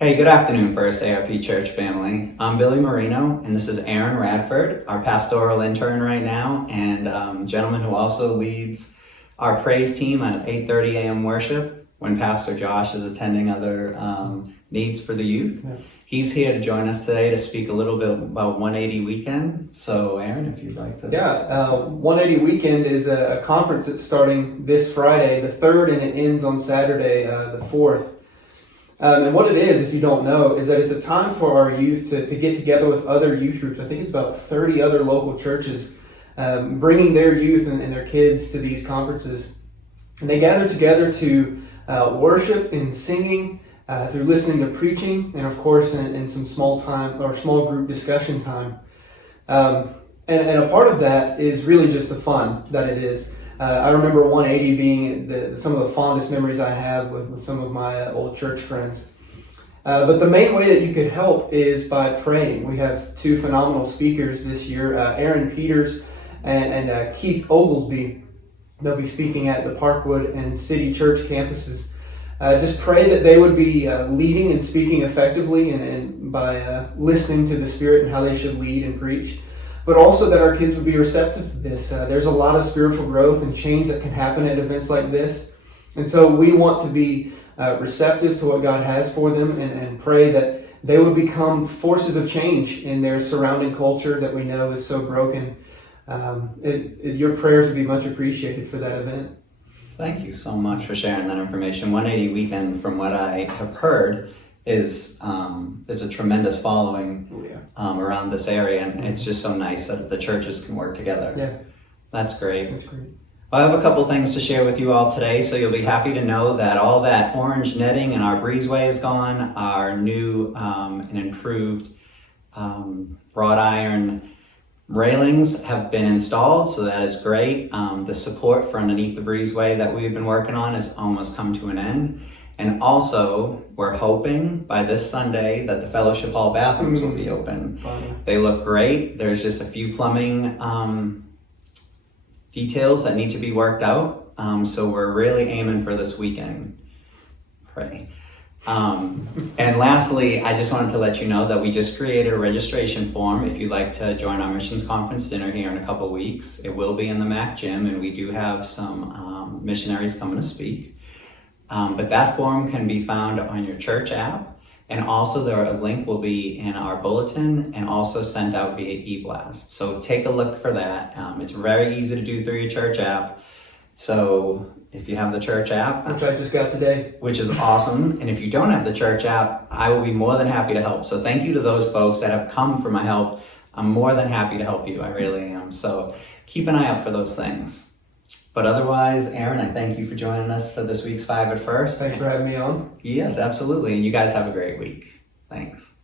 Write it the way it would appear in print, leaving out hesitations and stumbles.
Hey, good afternoon, First ARP Church family. I'm Billy Marino, and this is Aaron Radford, our pastoral intern right now, and gentleman who also leads our praise team at 8:30 a.m. worship when Pastor Josh is attending other needs for the youth. Yeah. He's here to join us today to speak a little bit about 180 Weekend. So, Aaron, if you'd like to. 180 Weekend is a conference that's starting this Friday, the 3rd, and it ends on Saturday, the 4th. And what it is, if you don't know, is that it's a time for our youth to get together with other youth groups. I think it's about 30 other local churches bringing their youth and their kids to these conferences. And they gather together to worship and singing, through listening to preaching, and of course in some small group discussion time. And a part of that is really just the fun that it is. I remember 180 being some of the fondest memories I have with some of my old church friends. But the main way that you could help is by praying. We have two phenomenal speakers this year, Aaron Peters and Keith Oglesby. They'll be speaking at the Parkwood and City Church campuses. Just pray that they would be leading and speaking effectively and by listening to the Spirit and how they should lead and preach. But also that our kids would be receptive to this. There's a lot of spiritual growth and change that can happen at events like this. And so we want to be receptive to what God has for them and pray that they would become forces of change in their surrounding culture that we know is so broken. Your prayers would be much appreciated for that event. Thank you so much for sharing that information. 180 Weekend, from what I have heard, is there's a tremendous following around this area, and it's just so nice that the churches can work together. Yeah, That's great. that's great. I have a couple things to share with you all today, so you'll be happy to know that all that orange netting in our breezeway is gone. Our new and improved wrought iron railings have been installed, so that is great. The support for underneath the breezeway that we've been working on has almost come to an end. And also, we're hoping by this Sunday that the fellowship hall bathrooms will be open. They look great. There's just a few plumbing details that need to be worked out. So we're really aiming for this weekend. Pray. And lastly, I just wanted to let you know that we just created a registration form if you'd like to join our missions conference dinner here in a couple weeks. It will be in the Mac Gym, and we do have some missionaries coming to speak. But that form can be found on your church app, and also a link will be in our bulletin and also sent out via e-blast. So take a look for that. It's very easy to do through your church app. So if you have the church app, Which I just got today. which is awesome, and if you don't have the church app, I will be more than happy to help. So thank you to those folks that have come for my help. I'm more than happy to help you. I really am. So keep an eye out for those things. But otherwise, Aaron, I thank you for joining us for this week's Five at First. Thanks for having me on. Yes, absolutely. And you guys have a great week. Thanks.